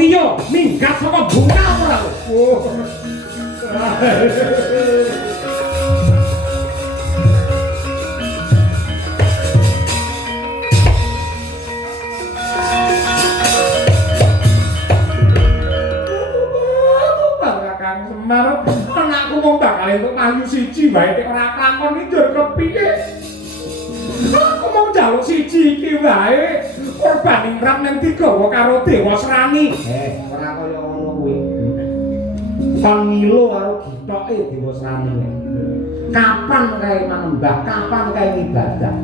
liya minggat saka bungkal ora. Kang Semar, anakku mau bakal entuk ayu siji wae nek ora kelakon iki njur kepiye. Aku mau njaluk siji iki wae. Korban ingrat ning digawa karo Dewa Srani. Ora kaya ngono kuwi. Kon ngilo karo gitoke Dewa Srani. Kapan kae manembah, kapan kae ibadah.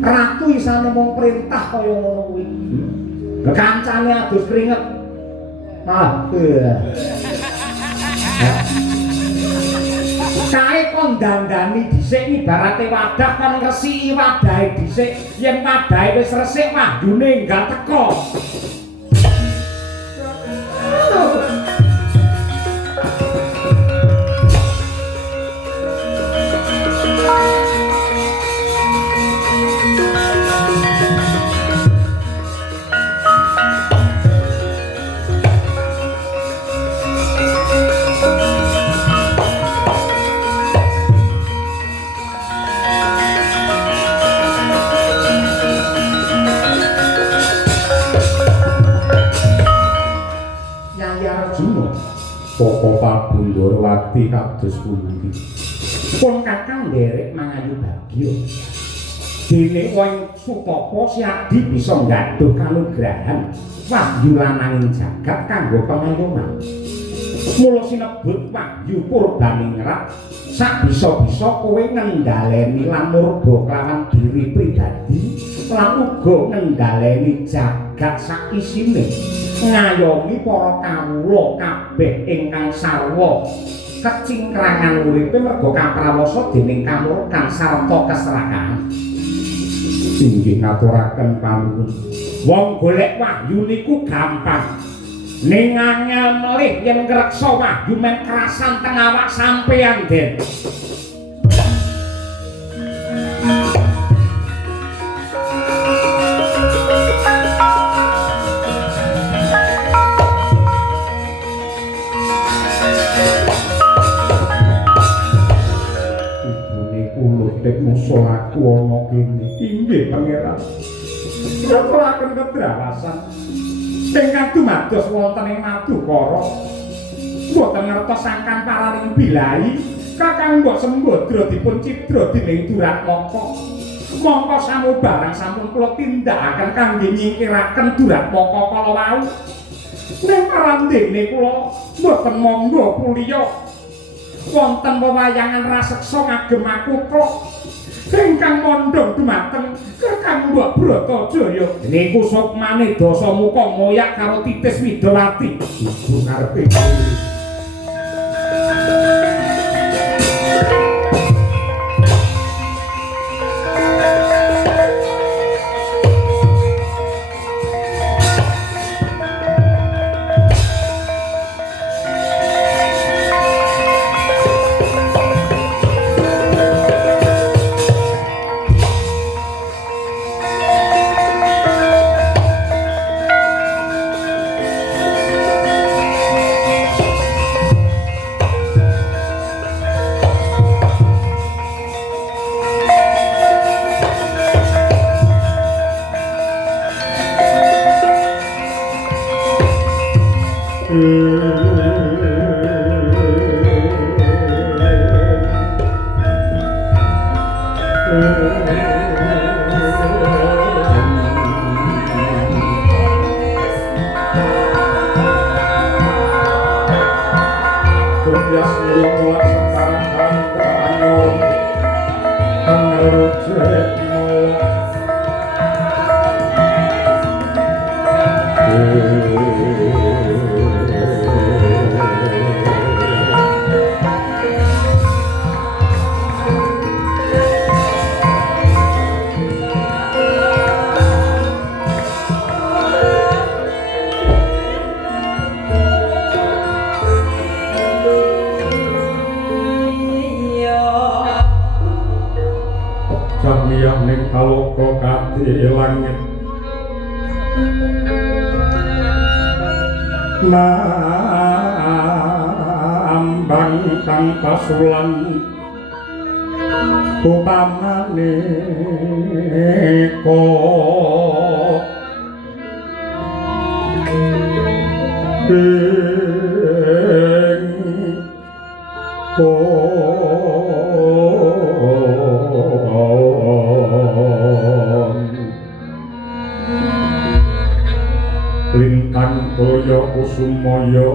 Ratu isane mung perintah kaya ngono kuwi. Kancane adus keringet. Kae kon dandani dhisik ibarate wadah kon ngresi wadahe dhisik yen wadahe wis resik wahyune enggak teko. Papa Pabundorowati kados pundi. Pun kakang nderek mangayu bagya. Dene wong Sutapa Siadi bisa nggaduh kanugrahan wahyu lananging jagat kanggo pangayuman. Mula sinebut wahyu Purbaningrat sak bisa-bisa kowe ngendhaleni lan murba kelawan diri pribadi lan uga ngendhaleni jagat sak isine. Ngayomi para kawula kabeh ingkang sarwa kecingkrangan uripe merga kaprawasa dening kamurkan sarta keserakan. Inggih ngaturaken panuwun. Wong golek wahyu niku gampang. Ning angel melih yen ngreksa wahyu men kerasan teng awak sampeyan, Den. Musuh aku ana kene. Inggih Pangeran. Ngaturaken kedrawasan ingkang dumados wonten ing Madukara. Mboten ngertos sangkan paraning bilahi Kakang Mbok Sembadra dipun cidra dening Duratmaka. Mongko samubarang sampun kula tindakaken kangge nyingkiraken Duratmaka kala wau. Ning parandene kula mboten mangga puliya wonten wewayangan raseksa ngagem akutra ingkang mondhong dumateng Kakang Mbok Bratajaya niku sukmane dasa muka moyak karo Titis Widawati. Ibu karepe mambang kang pasulan upamane kok Lingkan toyo kusumaya